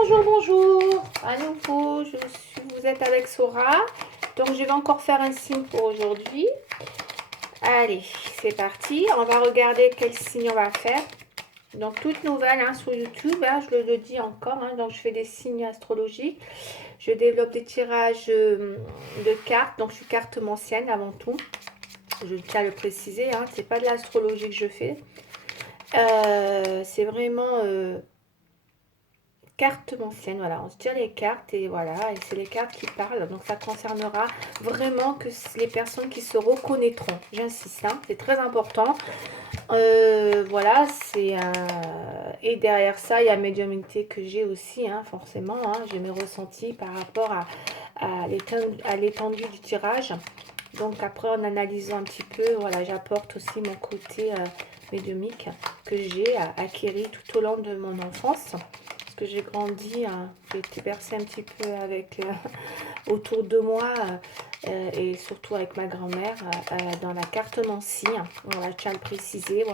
bonjour, bonjour. À nouveau, vous êtes avec Sora. Donc, je vais encore faire un signe pour aujourd'hui. Allez, c'est parti. On va regarder quel signe on va faire. Donc, toute nouvelle sur YouTube, je le dis encore. Donc, je fais des signes astrologiques. Je développe des tirages de cartes. Donc, je suis cartomancienne avant tout. Je tiens à le préciser. C'est pas de l'astrologie que je fais. C'est vraiment... cartomancienne, voilà, on se tire les cartes et voilà, et c'est les cartes qui parlent, donc ça concernera vraiment que les personnes qui se reconnaîtront, j'insiste, c'est très important. Voilà, c'est et derrière ça, il y a la médiumnité que j'ai aussi, forcément, j'ai mes ressentis par rapport à l'étendue du tirage. Donc après, en analysant un petit peu, voilà, j'apporte aussi mon côté médiumique que j'ai acquis tout au long de mon enfance. Que j'ai grandi, j'ai été bercée un petit peu avec autour de moi et surtout avec ma grand-mère dans la cartomancie. Voilà, je tiens à le préciser,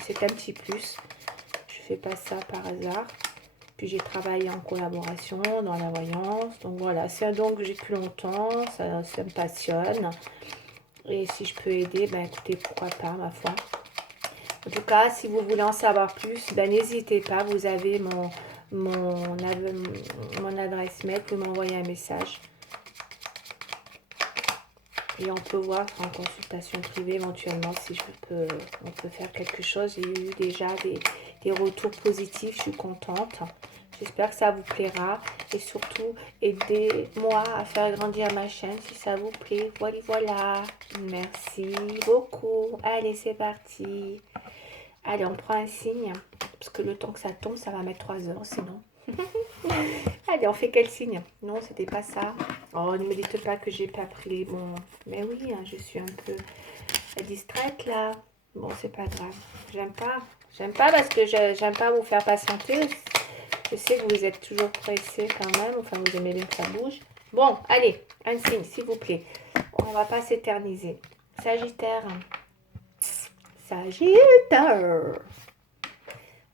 c'est un petit plus. Je fais pas ça par hasard. Puis j'ai travaillé en collaboration dans la voyance. Donc voilà, c'est un don que j'ai depuis longtemps, ça me passionne. Et si je peux aider, écoutez, pourquoi pas, ma foi. En tout cas, si vous voulez en savoir plus, n'hésitez pas, vous avez mon adresse mail, vous pouvez m'envoyer un message. Et on peut voir en consultation privée éventuellement si on peut faire quelque chose. J'ai eu déjà des retours positifs, je suis contente. J'espère que ça vous plaira. Et surtout, aidez-moi à faire grandir ma chaîne si ça vous plaît. Voilà. Merci beaucoup. Allez, c'est parti. Allez, on prend un signe. Parce que le temps que ça tombe, ça va mettre 3 heures sinon. Allez, on fait quel signe? Non, c'était pas ça. Oh, ne me dites pas que j'ai pas pris les bons. Mais oui, je suis un peu distraite là. Bon, c'est pas grave. J'aime pas. J'aime pas parce que j'aime pas vous faire patienter. Je sais que vous êtes toujours pressé quand même. Enfin, vous aimez bien que ça bouge. Bon, allez, un signe, s'il vous plaît. On va pas s'éterniser. Sagittaire. Sagittaire.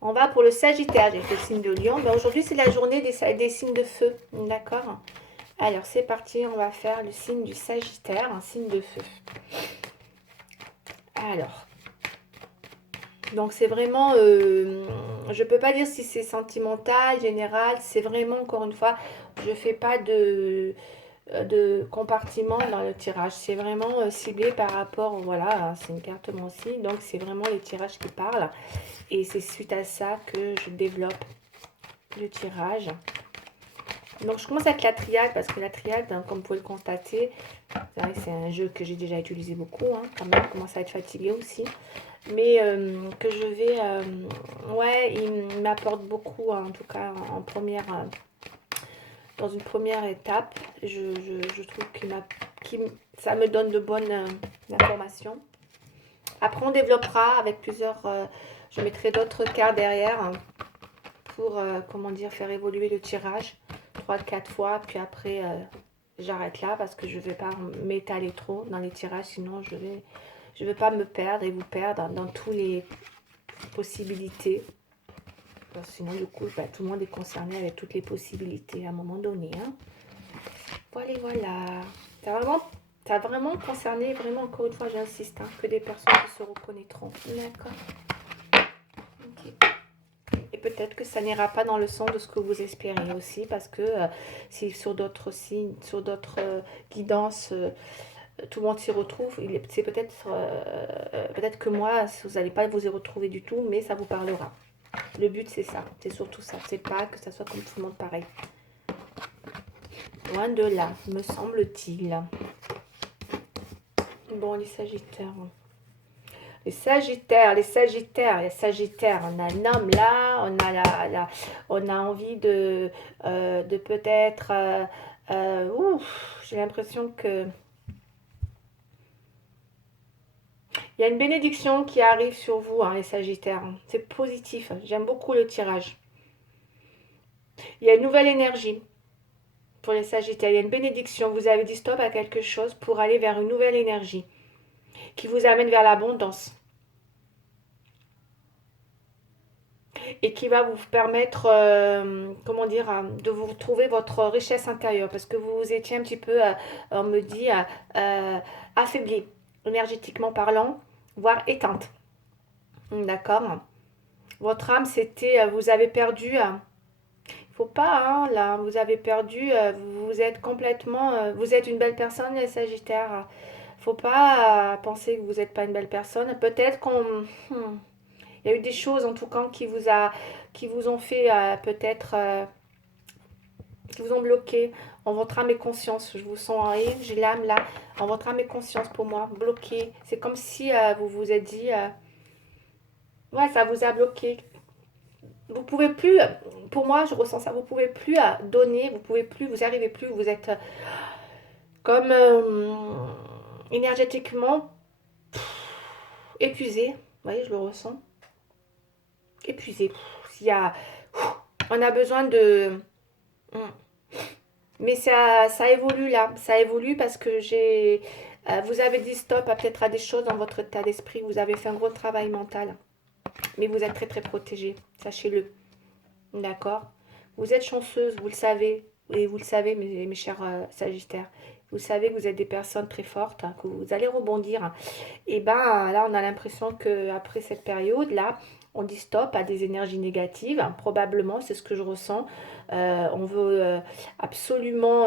On va pour le Sagittaire. J'ai fait le signe de Lion. Mais aujourd'hui, c'est la journée des signes de feu. D'accord? Alors, c'est parti. On va faire le signe du Sagittaire, un signe de feu. Alors. Donc, c'est vraiment... je ne peux pas dire si c'est sentimental, général. C'est vraiment, encore une fois, je ne fais pas de compartiment dans le tirage. C'est vraiment ciblé par rapport... Voilà, c'est une carte aussi. Donc, c'est vraiment les tirages qui parlent. Et c'est suite à ça que je développe le tirage. Donc je commence avec la triade parce que la triade, comme vous pouvez le constater, c'est un jeu que j'ai déjà utilisé beaucoup, quand même, je commence à être fatiguée aussi. Mais que je vais... ouais, il m'apporte beaucoup, en tout cas en première... dans une première étape, je trouve ça me donne de bonnes informations. Après, on développera avec plusieurs... je mettrai d'autres cartes derrière pour, comment dire, faire évoluer le tirage 3-4 fois. Puis après, j'arrête là parce que je ne vais pas m'étaler trop dans les tirages. Sinon, je vais pas me perdre et vous perdre dans toutes les possibilités. Sinon, du coup, tout le monde est concerné avec toutes les possibilités à un moment donné. Voilà. Ça a vraiment concerné, vraiment, encore une fois, j'insiste, que des personnes qui se reconnaîtront. D'accord. Ok. Et peut-être que ça n'ira pas dans le sens de ce que vous espérez aussi, parce que si sur d'autres signes, sur d'autres guidances, tout le monde s'y retrouve, c'est peut-être que moi, vous n'allez pas vous y retrouver du tout, mais ça vous parlera. Le but, c'est ça, c'est surtout ça. C'est pas que ça soit comme tout le monde pareil. Loin de là, me semble-t-il. Bon, les Sagittaires. Les Sagittaires, on a un homme là, on a envie de peut-être, j'ai l'impression que il y a une bénédiction qui arrive sur vous, les Sagittaires. C'est positif, j'aime beaucoup le tirage. Il y a une nouvelle énergie pour les Sagittaires, il y a une bénédiction, vous avez dit stop à quelque chose pour aller vers une nouvelle énergie qui vous amène vers l'abondance. et qui va vous permettre, comment dire, de vous retrouver votre richesse intérieure parce que vous étiez un petit peu, on me dit, affaibli, énergétiquement parlant, voire éteinte. D'accord? Votre âme, c'était, vous avez perdu, faut pas, hein, là, vous avez perdu, vous êtes complètement, vous êtes une belle personne, les Sagittaires. Faut pas penser que vous n'êtes pas une belle personne. Peut-être il y a eu des choses en tout cas qui vous ont fait peut-être, qui vous ont bloqué en votre âme et conscience. Je vous sens, j'ai l'âme là, en votre âme et conscience pour moi, bloqué. C'est comme si vous vous êtes dit, ouais, ça vous a bloqué. Vous pouvez plus, pour moi, je ressens ça, vous pouvez plus donner, vous pouvez plus, vous n'y arrivez plus, vous êtes comme énergétiquement épuisé. Vous voyez, je le ressens. Épuisé. Il y a, on a besoin de... Mais ça évolue là, ça évolue parce que vous avez dit stop peut-être à des choses dans votre état d'esprit, vous avez fait un gros travail mental, mais vous êtes très très protégé, sachez-le, d'accord? Vous êtes chanceuse, vous le savez, et vous le savez mes chers Sagittaires, vous savez que vous êtes des personnes très fortes, hein, que vous allez rebondir. Et ben là, on a l'impression que après cette période-là, on dit stop à des énergies négatives. Probablement, c'est ce que je ressens. On veut absolument,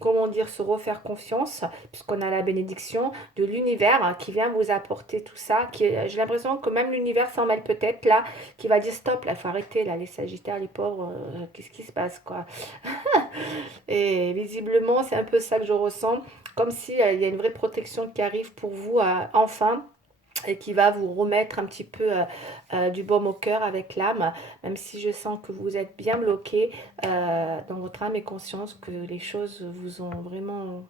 comment dire, se refaire confiance, puisqu'on a la bénédiction de l'univers hein, qui vient vous apporter tout ça. J'ai l'impression que même l'univers s'en mêle peut-être là, qui va dire stop, là, il faut arrêter, là, les Sagittaires, les pauvres, qu'est-ce qui se passe, quoi. Et visiblement, c'est un peu ça que je ressens, comme si il y a une vraie protection qui arrive pour vous enfin et qui va vous remettre un petit peu du baume au cœur avec l'âme, même si je sens que vous êtes bien bloqué dans votre âme et conscience, que les choses vous ont vraiment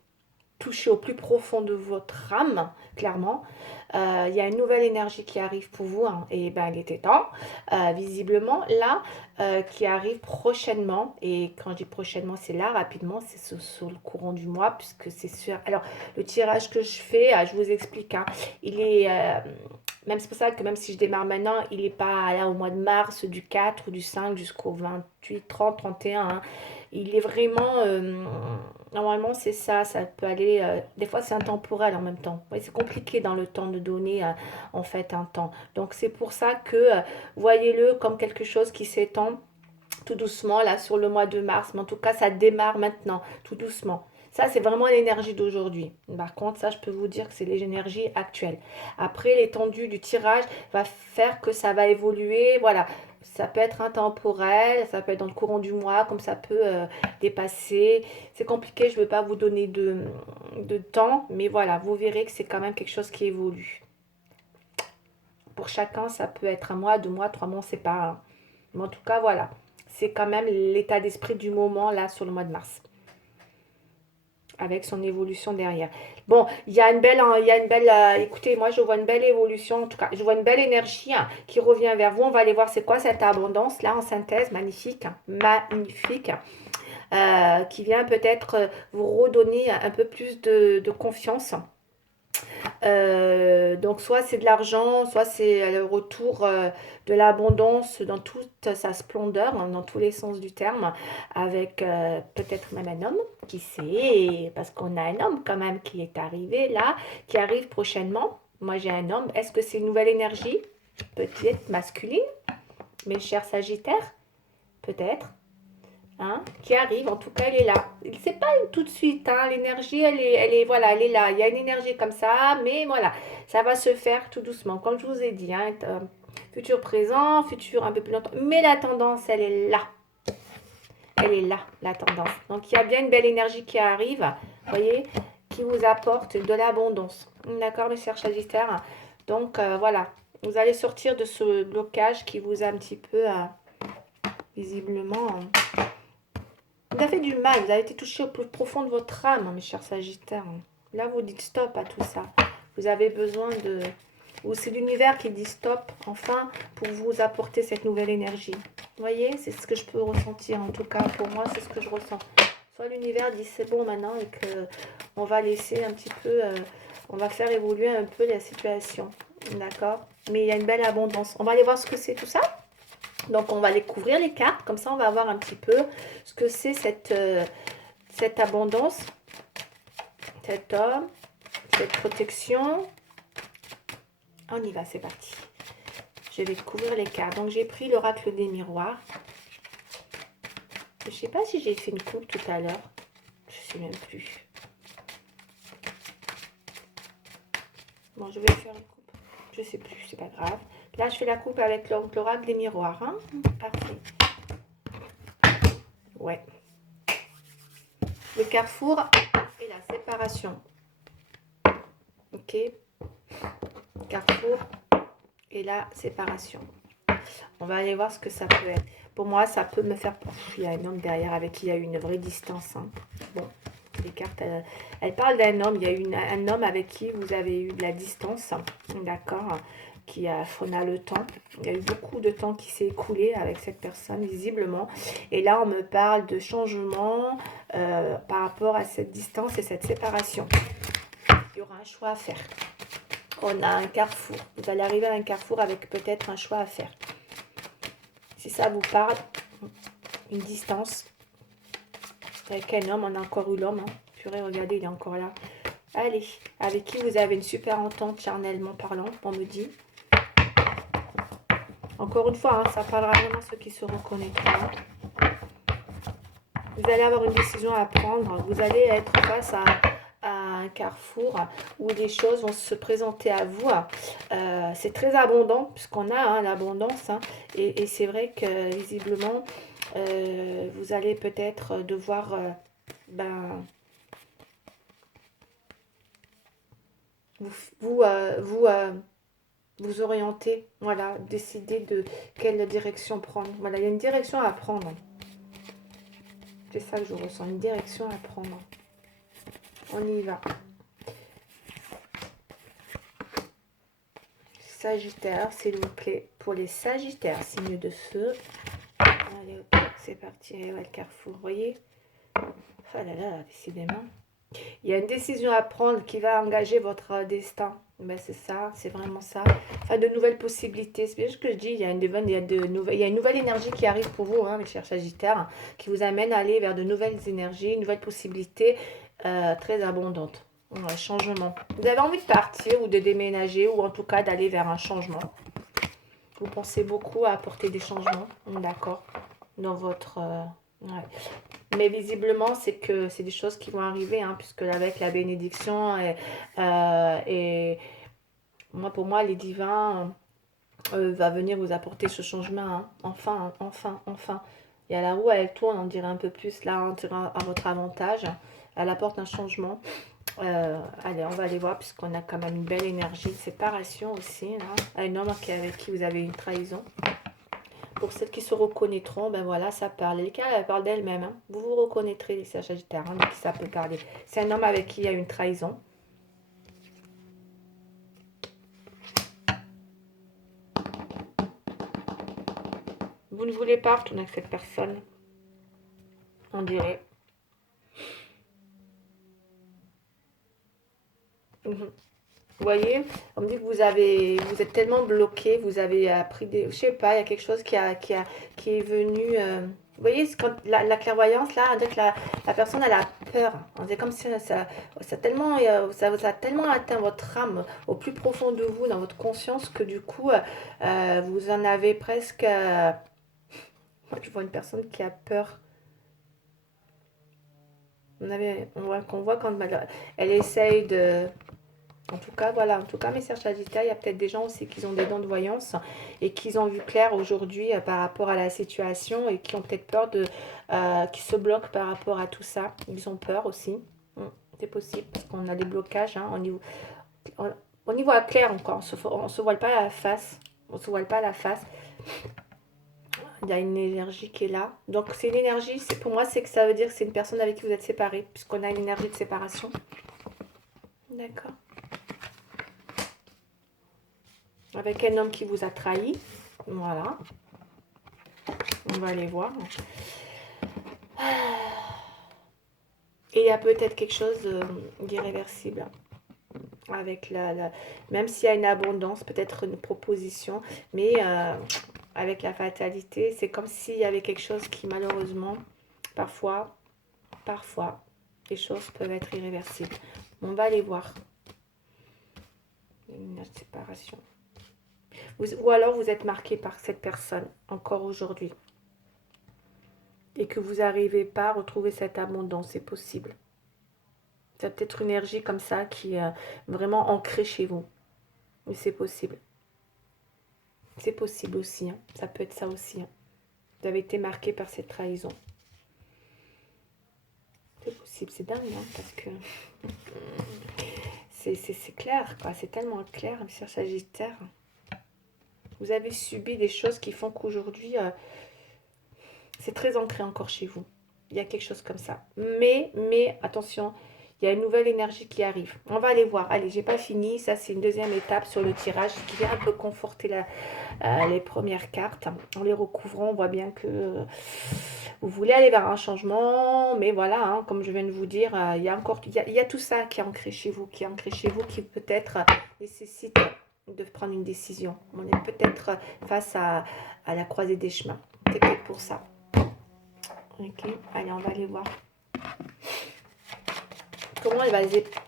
touché au plus profond de votre âme, clairement. Il y a une nouvelle énergie qui arrive pour vous, hein, et ben il était temps, visiblement, là, qui arrive prochainement. Et quand je dis prochainement, c'est là, rapidement, c'est sur le courant du mois, puisque c'est sûr. Alors, le tirage que je fais, je vous explique, hein, il est. Même c'est pour ça que même si je démarre maintenant, il n'est pas là au mois de mars, du 4 ou du 5 jusqu'au 28, 30, 31. Hein. Il est vraiment normalement, c'est ça, ça peut aller. Des fois, c'est intemporel en même temps. Oui, c'est compliqué dans le temps de donner en fait un temps. Donc, c'est pour ça que voyez-le comme quelque chose qui s'étend tout doucement là sur le mois de mars. Mais en tout cas, ça démarre maintenant, tout doucement. Ça, c'est vraiment l'énergie d'aujourd'hui. Par contre, ça, je peux vous dire que c'est les énergies actuelles. Après, l'étendue du tirage va faire que ça va évoluer. Voilà, ça peut être intemporel, ça peut être dans le courant du mois, comme ça peut dépasser. C'est compliqué, je ne veux pas vous donner de temps, mais voilà, vous verrez que c'est quand même quelque chose qui évolue. Pour chacun, ça peut être un mois, 2 mois, 3 mois, c'est pas... Mais en tout cas, voilà. C'est quand même l'état d'esprit du moment, là, sur le mois de mars. Avec son évolution derrière. Bon, il y a une belle, écoutez, moi je vois une belle évolution, en tout cas, je vois une belle énergie hein, qui revient vers vous. On va aller voir c'est quoi cette abondance là en synthèse, magnifique, magnifique, qui vient peut-être vous redonner un peu plus de confiance. Donc soit c'est de l'argent, soit c'est le retour de l'abondance dans toute sa splendeur, hein, dans tous les sens du terme, avec peut-être même un homme, qui sait, parce qu'on a un homme quand même qui est arrivé là, qui arrive prochainement. Moi j'ai un homme, est-ce que c'est une nouvelle énergie? Peut-être masculine, mes chers Sagittaires? Peut-être. Hein, qui arrive, en tout cas elle est là. C'est pas tout de suite, hein, l'énergie voilà, elle est là. Il y a une énergie comme ça, mais voilà, ça va se faire tout doucement, comme je vous ai dit, hein, futur présent, futur un peu plus longtemps, mais la tendance elle est là. Elle est là, la tendance. Donc il y a bien une belle énergie qui arrive, vous voyez, qui vous apporte de l'abondance. D'accord, mes chers Sagittaires? Donc voilà, vous allez sortir de ce blocage qui vous a un petit peu visiblement vous avez fait du mal, vous avez été touché au plus profond de votre âme, mes chers Sagittaires. Là, vous dites stop à tout ça. Vous avez besoin de... Ou c'est l'univers qui dit stop, enfin, pour vous apporter cette nouvelle énergie. Vous voyez, c'est ce que je peux ressentir. En tout cas, pour moi, c'est ce que je ressens. Soit l'univers dit c'est bon maintenant et que on va laisser un petit peu... on va faire évoluer un peu la situation. D'accord? Mais il y a une belle abondance. On va aller voir ce que c'est tout ça. Donc, on va les couvrir, les cartes. Comme ça, on va voir un petit peu ce que c'est cette abondance, cet homme, cette protection. On y va, c'est parti. Je vais couvrir les cartes. Donc, j'ai pris l'oracle des miroirs. Je ne sais pas si j'ai fait une coupe tout à l'heure. Je ne sais même plus. Bon, je vais faire une coupe. Je ne sais plus, c'est pas grave. Là, je fais la coupe avec l'oracle des miroirs. Hein. Parfait. Ouais. Le carrefour et la séparation. Ok. Carrefour et la séparation. On va aller voir ce que ça peut être. Pour moi, ça peut me faire... Il y a un homme derrière avec qui il y a eu une vraie distance. Hein. Bon, les cartes, elles parlent d'un homme. Il y a eu un homme avec qui vous avez eu de la distance. D'accord, qui a frôlé le temps. Il y a eu beaucoup de temps qui s'est écoulé avec cette personne, visiblement. Et là, on me parle de changement par rapport à cette distance et cette séparation. Il y aura un choix à faire. On a un carrefour. Vous allez arriver à un carrefour avec peut-être un choix à faire. Si ça vous parle, une distance avec un homme, on a encore eu l'homme. Hein. Purée, regardez, il est encore là. Allez, avec qui vous avez une super entente charnellement parlant, on me dit. Encore une fois, hein, ça parlera vraiment ceux qui se reconnaîtront. Vous allez avoir une décision à prendre. Vous allez être face à un carrefour où les choses vont se présenter à vous. C'est très abondant puisqu'on a hein, l'abondance. Hein, et c'est vrai que visiblement, vous allez peut-être devoir vous orienter. Voilà, décider de quelle direction prendre. Voilà, il y a une direction à prendre. C'est ça que je ressens, une direction à prendre. On y va. Sagittaire, s'il vous plaît. Pour les Sagittaires, signe de feu. Allez, c'est parti. Ouais, le carrefour, vous voyez. Ah là là, décidément. Il y a une décision à prendre qui va engager votre destin. Ben, c'est ça, c'est vraiment ça. Enfin, de nouvelles possibilités. C'est bien ce que je dis. Il y a une nouvelle énergie qui arrive pour vous, hein, mes chers Sagittaires, qui vous amène à aller vers de nouvelles énergies, une nouvelle possibilité très abondante. Un changement. Vous avez envie de partir ou de déménager ou en tout cas d'aller vers un changement. Vous pensez beaucoup à apporter des changements, d'accord, dans votre... ouais. Mais visiblement, c'est que c'est des choses qui vont arriver, hein, puisque avec la bénédiction et moi, pour moi, les divins va venir vous apporter ce changement. Hein. Enfin, enfin, enfin. Il y a la roue, elle tourne, on dirait un peu plus là, on dirait à votre avantage. Elle apporte un changement. Allez, on va aller voir, puisqu'on a quand même une belle énergie de séparation aussi. Là. Un homme avec qui vous avez une trahison. Pour celles qui se reconnaîtront, ben voilà, ça parle. Les cartes, elles parlent d'elles-mêmes. Hein. Vous vous reconnaîtrez, les Sagittaires, hein, de qui ça peut parler. C'est un homme avec qui il y a une trahison. Vous ne voulez pas retourner avec cette personne, on dirait. Vous voyez, on me dit que vous êtes tellement bloqué, vous avez appris des... Je sais pas, il y a quelque chose qui est venu... vous voyez, quand la clairvoyance, là, on dirait que la personne, elle a peur. C'est comme si ça vous a tellement atteint votre âme au plus profond de vous, dans votre conscience, que du coup, vous en avez presque... Moi, je vois une personne qui a peur. On voit quand elle essaye de... En tout cas, voilà. En tout cas, mes chers Sagittaires, il y a peut-être des gens aussi qui ont des dons de voyance et qui ont vu clair aujourd'hui par rapport à la situation et qui ont peut-être peur qui se bloquent par rapport à tout ça. Ils ont peur aussi. C'est possible parce qu'on a des blocages. Hein, on y voit clair encore. On se voile pas la face. On se voile pas la face. Il y a une énergie qui est là. Donc, c'est une énergie, pour moi, c'est que ça veut dire que c'est une personne avec qui vous êtes séparés, puisqu'on a une énergie de séparation. D'accord. Avec un homme qui vous a trahi. Voilà. On va aller voir. Et il y a peut-être quelque chose d'irréversible. Avec même s'il y a une abondance, peut-être une proposition. Mais avec la fatalité. C'est comme s'il y avait quelque chose qui, malheureusement, parfois, les choses peuvent être irréversibles. On va aller voir. Une séparation. Ou alors vous êtes marqué par cette personne, encore aujourd'hui. Et que vous n'arrivez pas à retrouver cette abondance, c'est possible. C'est peut-être une énergie comme ça qui est vraiment ancrée chez vous. Mais c'est possible. C'est possible aussi. Hein. Ça peut être ça aussi. Hein. Vous avez été marqué par cette trahison. C'est possible, c'est dingue, hein, parce que c'est clair, quoi. C'est tellement clair, sur Sagittaire. Vous avez subi des choses qui font qu'aujourd'hui, c'est très ancré encore chez vous. Il y a quelque chose comme ça. Mais attention, il y a une nouvelle énergie qui arrive. On va aller voir. Allez, j'ai pas fini. Ça, c'est une deuxième étape sur le tirage qui vient un peu conforter les premières cartes. En les recouvrant, on voit bien que vous voulez aller vers un changement. Mais voilà, hein, comme je viens de vous dire, il y a encore, il y a tout ça qui est ancré chez vous, qui peut-être nécessite de prendre une décision. On est peut-être face à la croisée des chemins. C'est peut-être pour ça. Ok, allez, on va aller voir.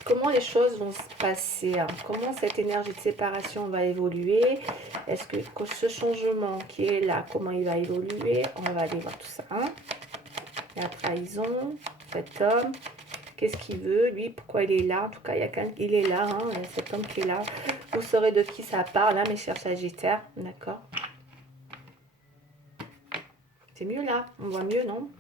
Comment les choses vont se passer, hein? Comment cette énergie de séparation va évoluer? Est-ce que ce changement qui est là, comment il va évoluer? On va aller voir tout ça. Hein? La trahison, cet homme, qu'est-ce qu'il veut? Lui, pourquoi il est là? En tout cas, il est là, hein, cet homme qui est là. Vous saurez de qui ça parle, hein, mes chers Sagittaires. D'accord? C'est mieux là, on voit mieux, non?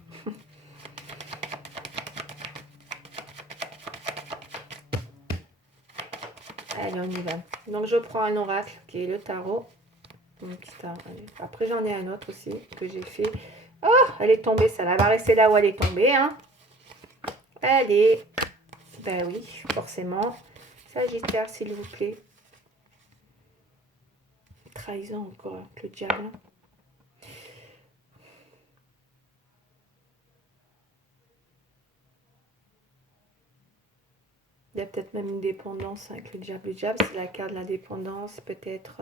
Allez, on y va. Donc, je prends un oracle qui est le tarot. Après, j'en ai un autre aussi que j'ai fait. Oh, elle est tombée, ça va rester là où elle est tombée. Hein. Allez. Ben oui, forcément. Sagittaire, s'il vous plaît. Trahison encore, avec le diable. Il y a peut-être même une dépendance avec le diable. Le diable, c'est la carte de la dépendance. Peut-être...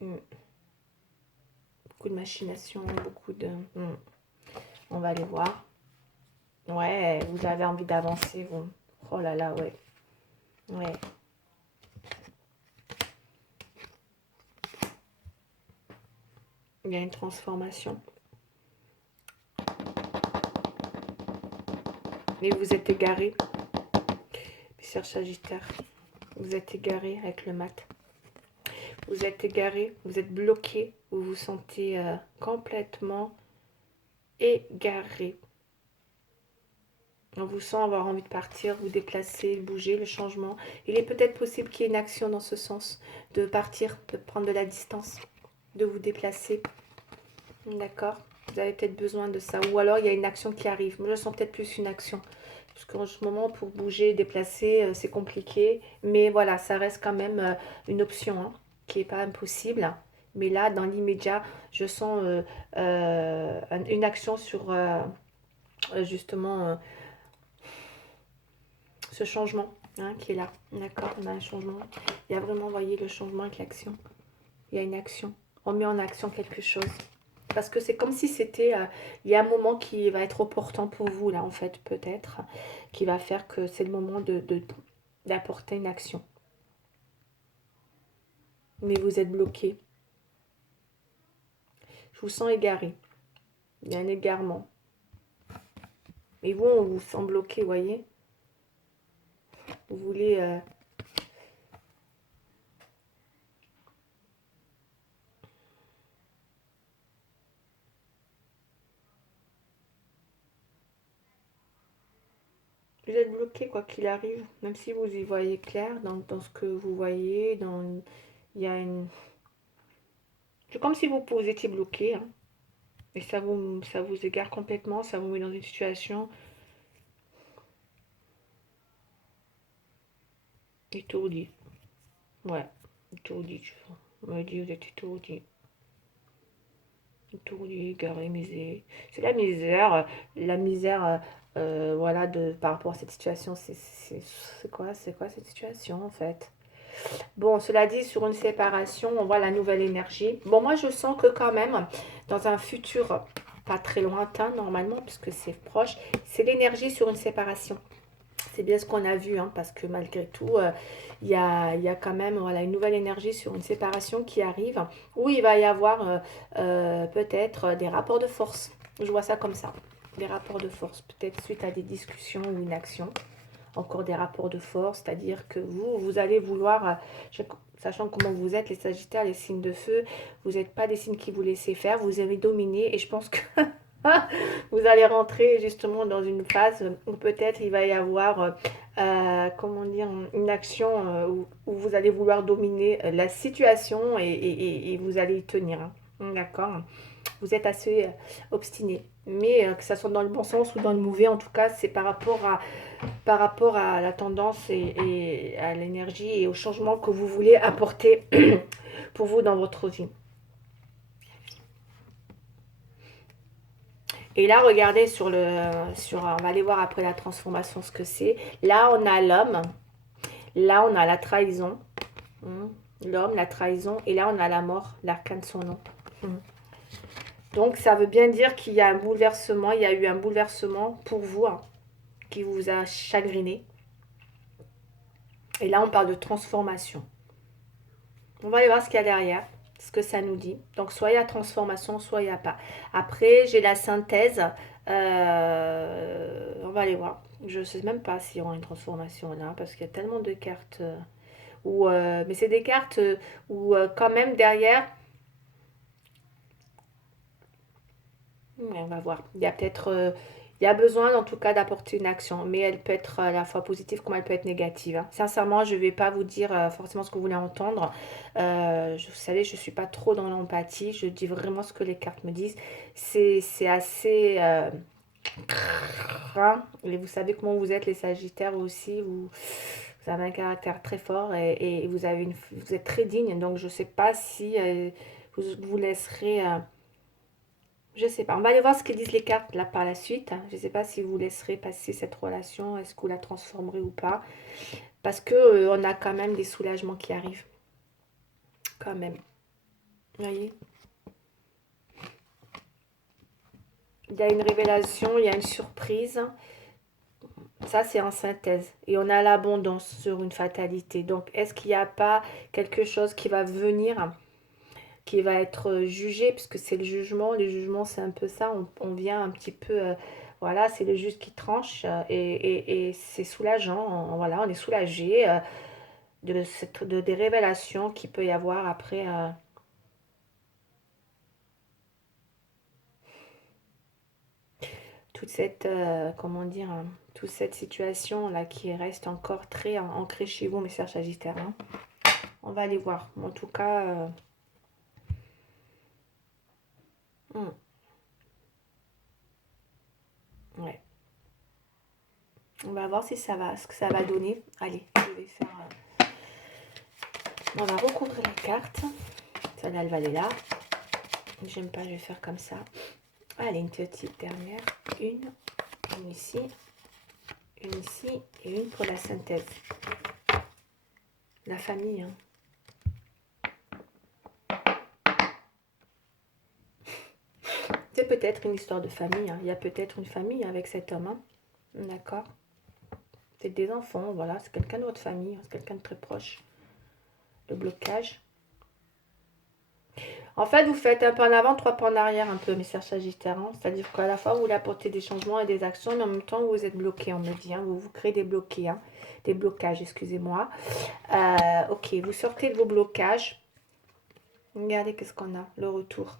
beaucoup de machination, beaucoup de... On va aller voir. Ouais, vous avez envie d'avancer, vous. Oh là là, ouais. Ouais. Il y a une transformation. Et vous êtes égaré. Cher Sagittaire, vous êtes égaré avec le mat. Vous êtes égaré, vous êtes bloqué, vous vous sentez complètement égaré. On vous sent avoir envie de partir, vous déplacer, bouger, le changement. Il est peut-être possible qu'il y ait une action dans ce sens, de partir, de prendre de la distance, de vous déplacer. D'accord? Vous avez peut-être besoin de ça. Ou alors il y a une action qui arrive. Moi, je sens peut-être plus une action. Parce qu'en ce moment, pour bouger, déplacer, c'est compliqué. Mais voilà, ça reste quand même une option hein, qui n'est pas impossible. Mais là, dans l'immédiat, je sens une action sur justement ce changement hein, qui est là. D'accord? On a un changement. Il y a vraiment, vous voyez, le changement avec l'action. Il y a une action. On met en action quelque chose. Parce que c'est comme si c'était, il y a un moment qui va être opportun pour vous, là, en fait, peut-être, qui va faire que c'est le moment d'apporter une action. Mais vous êtes bloqué. Je vous sens égaré. Il y a un égarement. Et vous, on vous sent bloqué, vous voyez. Vous voulez... Vous êtes bloqué quoi qu'il arrive, même si vous y voyez clair dans ce que vous voyez, il y a une... C'est comme si vous étiez bloqué, hein, et ça vous égare complètement, ça vous met dans une situation étourdie. Ouais, étourdi, on me dit vous êtes étourdi. Étourdi, égaré, misé. C'est la misère, voilà, par rapport à cette situation. C'est quoi cette situation en fait? Bon, cela dit, sur une séparation, on voit la nouvelle énergie. Bon, moi, je sens que quand même, dans un futur pas très lointain, normalement, puisque c'est proche, c'est l'énergie sur une séparation. C'est bien ce qu'on a vu, hein, parce que malgré tout, il y a quand même voilà, une nouvelle énergie sur une séparation qui arrive, où il va y avoir peut-être des rapports de force. Je vois ça comme ça. Des rapports de force, peut-être suite à des discussions ou une action. Encore des rapports de force, c'est-à-dire que vous allez vouloir, sachant comment vous êtes, les Sagittaires, les signes de feu, vous n'êtes pas des signes qui vous laissez faire, vous aimez dominer, et je pense que vous allez rentrer justement dans une phase où peut-être il va y avoir, comment dire, une action où vous allez vouloir dominer la situation et vous allez y tenir. Hein. D'accord? Vous êtes assez obstiné. Mais que ça soit dans le bon sens ou dans le mauvais, en tout cas, c'est par rapport à la tendance et à l'énergie et au changement que vous voulez apporter pour vous dans votre vie. Et là, regardez on va aller voir après la transformation ce que c'est. Là, on a l'homme. Là, on a la trahison. Hmm. L'homme, la trahison. Et là, on a la mort, l'arcane de son nom. Hmm. Donc, ça veut bien dire qu'il y a un bouleversement. Il y a eu un bouleversement pour vous, hein, qui vous a chagriné. Et là, on parle de transformation. On va aller voir ce qu'il y a derrière, ce que ça nous dit. Donc, soit il y a transformation, soit il n'y a pas. Après, j'ai la synthèse. On va aller voir. Je ne sais même pas s'il y aura une transformation là, parce qu'il y a tellement de cartes. Mais c'est des cartes où, quand même, derrière, on va voir. Il y a peut-être. Il y a besoin en tout cas d'apporter une action, mais elle peut être à la fois positive comme elle peut être négative. Hein. Sincèrement, je ne vais pas vous dire forcément ce que vous voulez entendre. Vous savez, je ne suis pas trop dans l'empathie. Je dis vraiment ce que les cartes me disent. C'est assez... hein. Et vous savez comment vous êtes les Sagittaires aussi. Vous avez un caractère très fort et vous êtes très digne. Donc je ne sais pas si vous vous laisserez... je sais pas. On va aller voir ce que disent les cartes là par la suite. Je ne sais pas si vous laisserez passer cette relation. Est-ce que vous la transformerez ou pas. Parce que on a quand même des soulagements qui arrivent. Quand même. Vous voyez. Il y a une révélation, il y a une surprise. Ça, c'est en synthèse. Et on a l'abondance sur une fatalité. Donc, est-ce qu'il n'y a pas quelque chose qui va venir, qui va être jugé, puisque c'est le jugement. Le jugement, c'est un peu ça. On vient un petit peu... voilà, c'est le juge qui tranche et c'est soulageant. Voilà, on est soulagé des révélations qu'il peut y avoir après. Toute cette, comment dire, toute cette situation là qui reste encore très ancrée chez vous, mes chers Sagittaires. Hein. On va aller voir. En tout cas, ouais. On va voir si ça va, ce que ça va donner. Allez, je vais faire. On va recouvrir la carte. Celle-là, elle va aller là. J'aime pas, je vais faire comme ça. Allez, une petite dernière. Une ici, une ici et une pour la synthèse. La famille, hein. C'est peut-être une histoire de famille. Hein. Il y a peut-être une famille avec cet homme. Hein. D'accord. C'est des enfants, voilà. C'est quelqu'un de votre famille. C'est quelqu'un de très proche. Le blocage. En fait, vous faites un pas en avant, trois pas en arrière un peu, mes chers Sagittaires. Hein. C'est-à-dire qu'à la fois, vous voulez apporter des changements et des actions, mais en même temps, vous êtes bloqué, on me dit. Hein. Vous créez des bloqués, hein. Des blocages, excusez-moi. Ok, vous sortez de vos blocages. Regardez qu'est-ce qu'on a, le retour.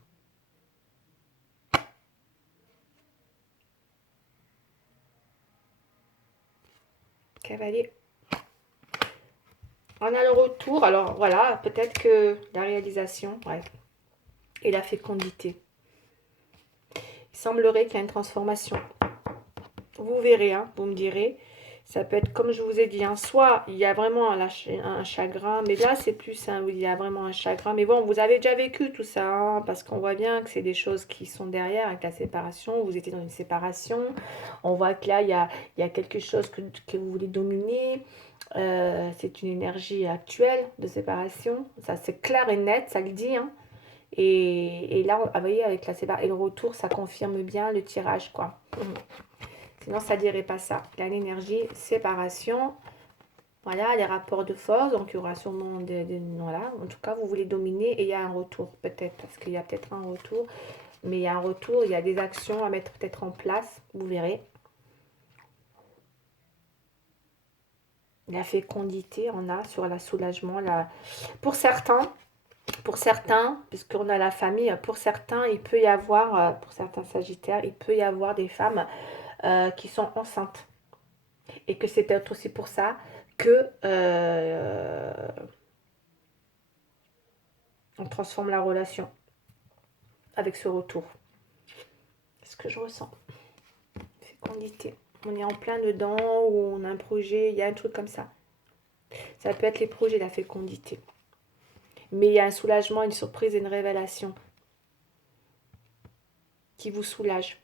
Cavalier. On a le retour, alors voilà, peut-être que la réalisation, ouais, et la fécondité. Il semblerait qu'il y a une transformation. Vous verrez, hein, vous me direz. Ça peut être, comme je vous ai dit, hein, soit il y a vraiment un chagrin, mais là c'est plus, hein, il y a vraiment un chagrin. Mais bon, vous avez déjà vécu tout ça, hein, parce qu'on voit bien que c'est des choses qui sont derrière avec la séparation. Vous étiez dans une séparation. On voit que là, il y a quelque chose que vous voulez dominer. C'est une énergie actuelle de séparation. Ça, c'est clair et net, ça le dit, hein. Et là, vous voyez, avec la séparation et le retour, ça confirme bien le tirage, quoi. Sinon, ça dirait pas ça. Là, l'énergie, séparation. Voilà, les rapports de force. Donc, il y aura sûrement voilà. En tout cas, vous voulez dominer et il y a un retour, peut-être. Parce qu'il y a peut-être un retour. Mais il y a un retour, il y a des actions à mettre peut-être en place. Vous verrez. La fécondité, on a sur le soulagement. Pour certains, puisqu'on a la famille, pour certains, il peut y avoir, pour certains sagittaires, il peut y avoir des femmes qui sont enceintes. Et que c'est peut-être aussi pour ça que on transforme la relation avec ce retour. C'est ce que je ressens. Fécondité. On est en plein dedans, ou on a un projet, il y a un truc comme ça. Ça peut être les projets, la fécondité. Mais il y a un soulagement, une surprise et une révélation qui vous soulage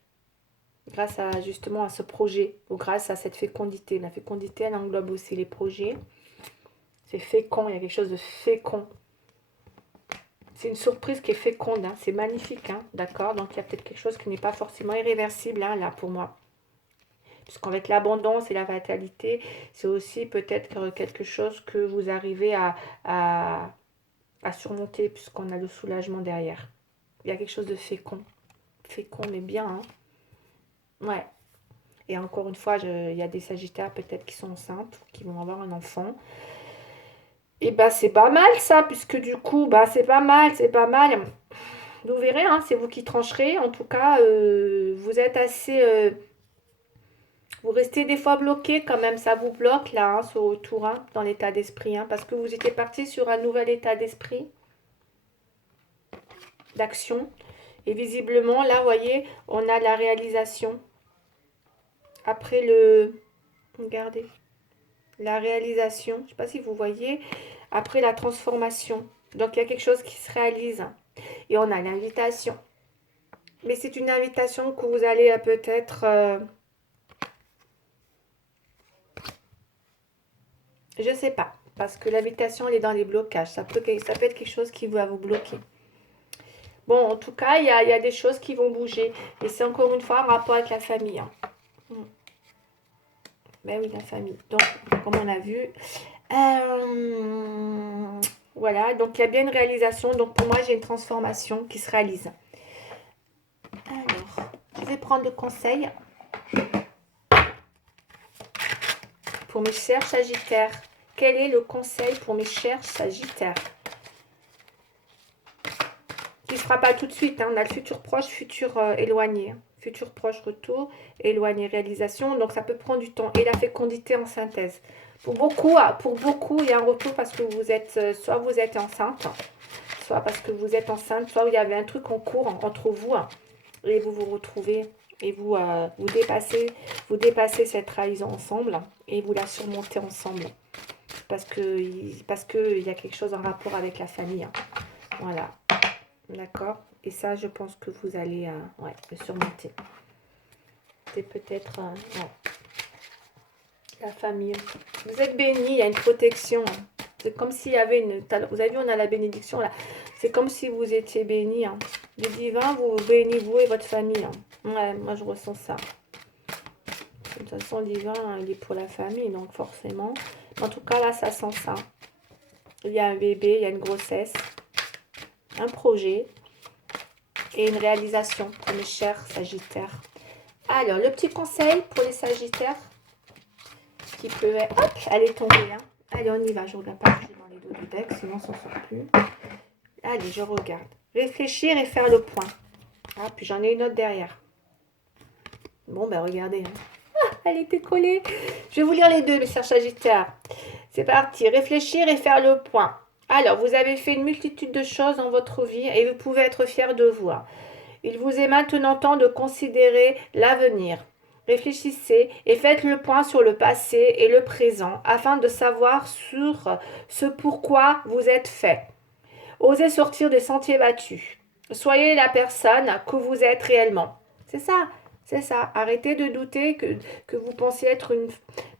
grâce à justement à ce projet ou grâce à cette fécondité. La fécondité, elle englobe aussi les projets. C'est fécond, il y a quelque chose de fécond. C'est une surprise qui est féconde, hein. C'est magnifique, hein, d'accord. Donc il y a peut-être quelque chose qui n'est pas forcément irréversible, hein, là pour moi. Puisqu'avec l'abondance et la fatalité, c'est aussi peut-être quelque chose que vous arrivez à surmonter, puisqu'on a le soulagement derrière. Il y a quelque chose de fécond. Fécond, mais bien, hein. Ouais. Et encore une fois, il y a des sagittaires peut-être qui sont enceintes, qui vont avoir un enfant. Et bah c'est pas mal ça, puisque du coup, bah c'est pas mal, c'est pas mal. Vous verrez, hein, c'est vous qui trancherez. En tout cas, vous êtes assez... vous restez des fois bloqué quand même, ça vous bloque là, hein, ce retour, hein, dans l'état d'esprit, hein, parce que vous étiez parti sur un nouvel état d'esprit, d'action. Et visiblement, là, vous voyez, on a la réalisation. Après le... Regardez. La réalisation, je ne sais pas si vous voyez, après la transformation. Donc, il y a quelque chose qui se réalise. Et on a l'invitation. Mais c'est une invitation que vous allez peut-être... je ne sais pas. Parce que l'invitation, elle est dans les blocages. Ça peut être quelque chose qui va vous bloquer. Bon, en tout cas, il y a des choses qui vont bouger. Et c'est encore une fois un rapport avec la famille. Hein. Ben oui, la famille. Donc, comme on a vu... voilà, donc il y a bien une réalisation. Donc pour moi, j'ai une transformation qui se réalise. Alors, je vais prendre le conseil pour mes chers sagittaires. Quel est le conseil pour mes chers sagittaires? Qui ne sera pas tout de suite. Hein. On a le futur proche, futur éloigné. Futur proche, retour, éloigné, réalisation. Donc ça peut prendre du temps. Et la fécondité en synthèse. Pour beaucoup, il y a un retour parce que vous êtes, soit vous êtes enceinte, soit parce que vous êtes enceinte, soit il y avait un truc en cours entre vous, et vous vous retrouvez, et vous, vous dépassez cette trahison ensemble, et vous la surmontez ensemble, parce que il y a quelque chose en rapport avec la famille. Hein. Voilà, d'accord. Et ça, je pense que vous allez ouais, le surmonter. C'est peut-être... ouais. La famille. Vous êtes bénis, il y a une protection. C'est comme s'il y avait une... Vous avez vu, on a la bénédiction là. C'est comme si vous étiez bénis. Hein. Le divin vous bénit, vous et votre famille. Hein. Ouais, moi je ressens ça. De toute façon, le divin, il est pour la famille, donc forcément. En tout cas, là, ça sent ça. Il y a un bébé, il y a une grossesse, un projet et une réalisation pour mes chers sagittaires. Alors, le petit conseil pour les sagittaires, qui peut être... Hop, elle est tombée. Hein. Allez, on y va. Je ne regarde pas dans les dos du bec, sinon on s'en sort plus. Allez, je regarde. Réfléchir et faire le point. Ah, puis j'en ai une autre derrière. Bon, ben regardez. Hein. Ah, elle était collée. Je vais vous lire les deux, mes chers sagittaires. C'est parti. Réfléchir et faire le point. Alors, vous avez fait une multitude de choses dans votre vie et vous pouvez être fiers de vous. Il vous est maintenant temps de considérer l'avenir. Réfléchissez et faites le point sur le passé et le présent afin de savoir sur ce pourquoi vous êtes fait. Osez sortir des sentiers battus. Soyez la personne que vous êtes réellement. C'est ça. C'est ça. Arrêtez de douter que vous pensiez être une,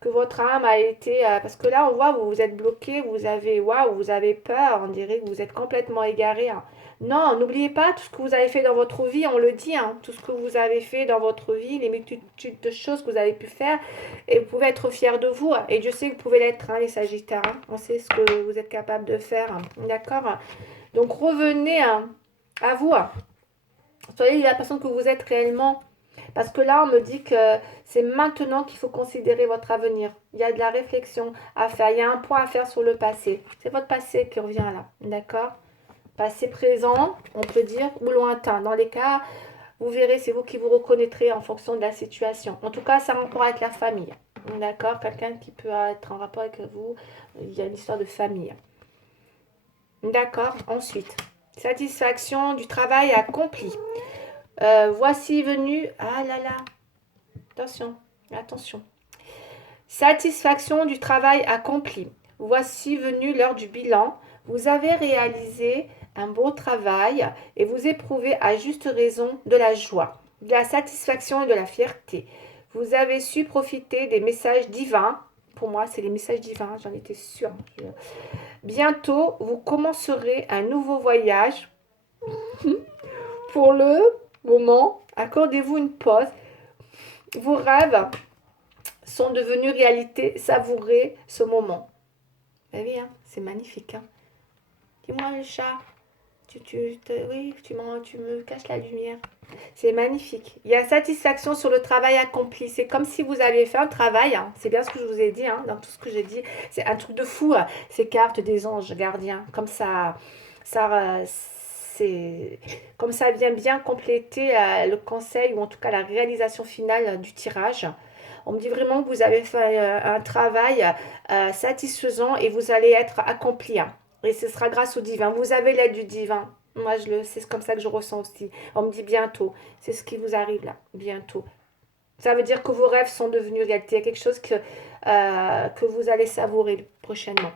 que votre âme a été, parce que là on voit vous vous êtes bloqué, vous avez, waouh, vous avez peur, on dirait que vous êtes complètement égaré, hein. Non, n'oubliez pas tout ce que vous avez fait dans votre vie, on le dit, hein, tout ce que vous avez fait dans votre vie, les multitudes de choses que vous avez pu faire, et vous pouvez être fiers de vous, hein. Et je sais que vous pouvez l'être, hein, les Sagittaires, hein. On sait ce que vous êtes capable de faire, hein. D'accord? Donc revenez, hein, à vous, hein. Soyez la personne que vous êtes réellement. Parce que là, on me dit que c'est maintenant qu'il faut considérer votre avenir. Il y a de la réflexion à faire. Il y a un point à faire sur le passé. C'est votre passé qui revient là. D'accord? Passé présent, on peut dire, ou lointain. Dans les cas, vous verrez, c'est vous qui vous reconnaîtrez en fonction de la situation. En tout cas, ça a un rapport avec la famille. D'accord? Quelqu'un qui peut être en rapport avec vous. Il y a une histoire de famille. D'accord? Ensuite, satisfaction du travail accompli. Voici venu. Ah là là. Attention, attention. Satisfaction du travail accompli. Voici venu l'heure du bilan. Vous avez réalisé un beau travail et vous éprouvez à juste raison de la joie, de la satisfaction et de la fierté. Vous avez su profiter des messages divins. Pour moi, c'est les messages divins, j'en étais sûre. Bientôt, vous commencerez un nouveau voyage. Pour le moment, accordez-vous une pause. Vos rêves sont devenus réalité. Savourez ce moment. Eh oui, hein, c'est magnifique. Hein. Dis-moi le chat. Oui, tu me caches la lumière. C'est magnifique. Il y a satisfaction sur le travail accompli. C'est comme si vous aviez fait un travail. Hein. C'est bien ce que je vous ai dit, hein, dans tout ce que j'ai dit. C'est un truc de fou. Hein. Ces cartes des anges gardiens. Comme c'est comme ça vient bien compléter le conseil ou en tout cas la réalisation finale du tirage. On me dit vraiment que vous avez fait un travail satisfaisant et vous allez être accompli, hein. Et ce sera grâce au divin. Vous avez l'aide du divin. Moi, c'est comme ça que je ressens aussi. On me dit bientôt. C'est ce qui vous arrive là, bientôt. Ça veut dire que vos rêves sont devenus réalité. Il y a quelque chose que vous allez savourer prochainement.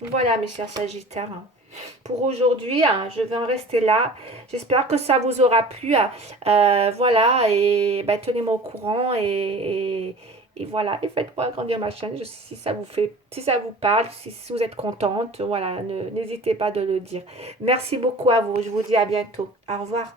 Voilà, mes chers Sagittaires, hein. Pour aujourd'hui, hein, je vais en rester là. J'espère que ça vous aura plu. Voilà, et bah, tenez-moi au courant et voilà. Et faites-moi agrandir ma chaîne si ça vous fait, si ça vous parle, si vous êtes contente. Voilà, n'hésitez pas de le dire. Merci beaucoup à vous. Je vous dis à bientôt. Au revoir.